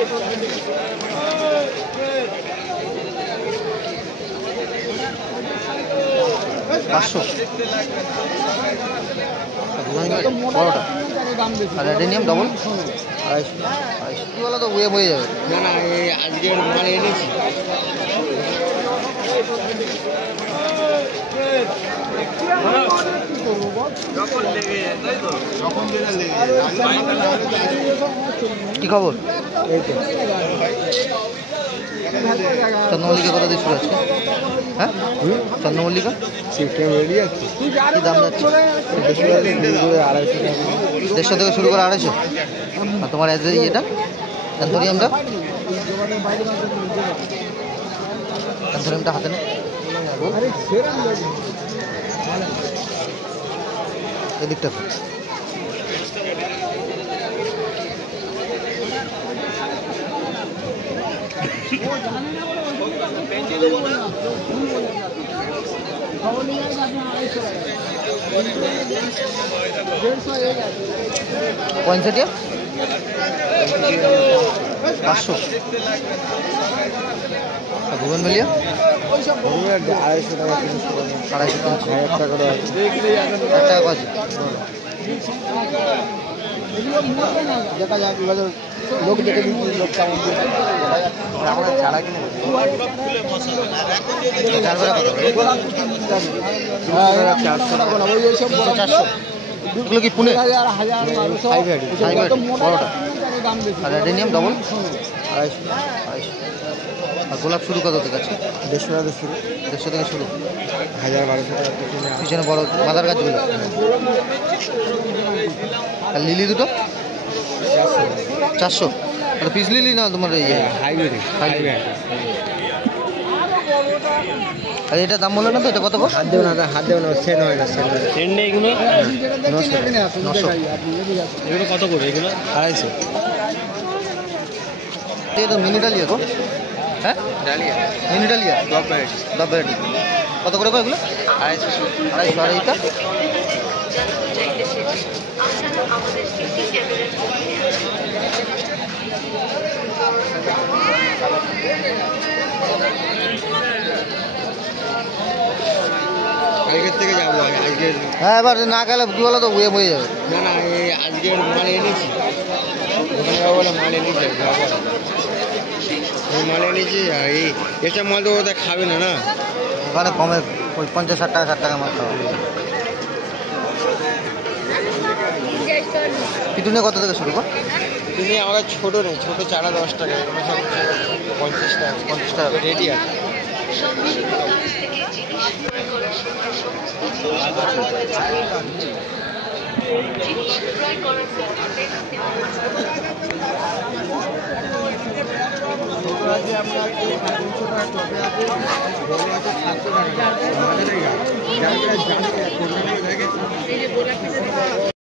500 বড়টা আর adenium double 250 কি বলো তো ওয়ে হয়ে যাবে না না এই আজকের মাল এনেছি কি খবর? চন্দ্রমল্লিকা কত দিয়ে শুরু আছে? হ্যাঁ চন্দ্রমল্লিকা কি দাম যাচ্ছে? 150 থেকে শুরু করে 250। আর তোমার এটা অ্যান্থোরিয়ামটা হাতে নেই এদিকটা পয়সা 500 ভুবন মেলিয়া 250 টাকা 250 টাকা 1 টাকা আছে দেখা যাক লোক দেখে দিচ্ছি লোক কেমন আমরা ছাড়া কিনে এগুলো কি পুনে আর অ্যাডেনিয়াম ডবল 250 আর গোলাপ শুরু কত থেকে আছে? 150 টাকা শুরু 150 থেকে শুরু 1000-1200 টাকা পিছনে বড় মাদার গাছগুলো আর লিলি দুটো 400 আর পিস লিলি না তোমার এই হাইব্রিড আর এটা দাম বললো না তো এটা কত গো? হাত দেবে না সেন হয় না সেন নেই এগুলো 900 এগুলো কত করে এগুলো 250 এটা মিনি ডালিয়া গো হ্যাঁ ডালিয়া মিনি ডালিয়া 10 ভ্যারাইটি কত করে গো এগুলো? 250 আর এইটা কালকের থেকে যাবো আজকের হ্যাঁ এবার না গেলে কি বলো তো ওয়ে হয়ে যাবে না না এই আজকের মাল এনেছি ওখানে যাবো বলে মাল এনেছি ওই মাল এনেছি আর এই এসব মাল তো ওদের খাবে না না ওখানে কমে ওই 50-60 টাকা 60 টাকা মাল খাওয়া পিটুনে কত থেকে শুরু কর? তুমি আমাদের ছোটো নেই ছোটো চারা 10 টাকা এগুলো সব 50 টাকা রেডি আছে আমরা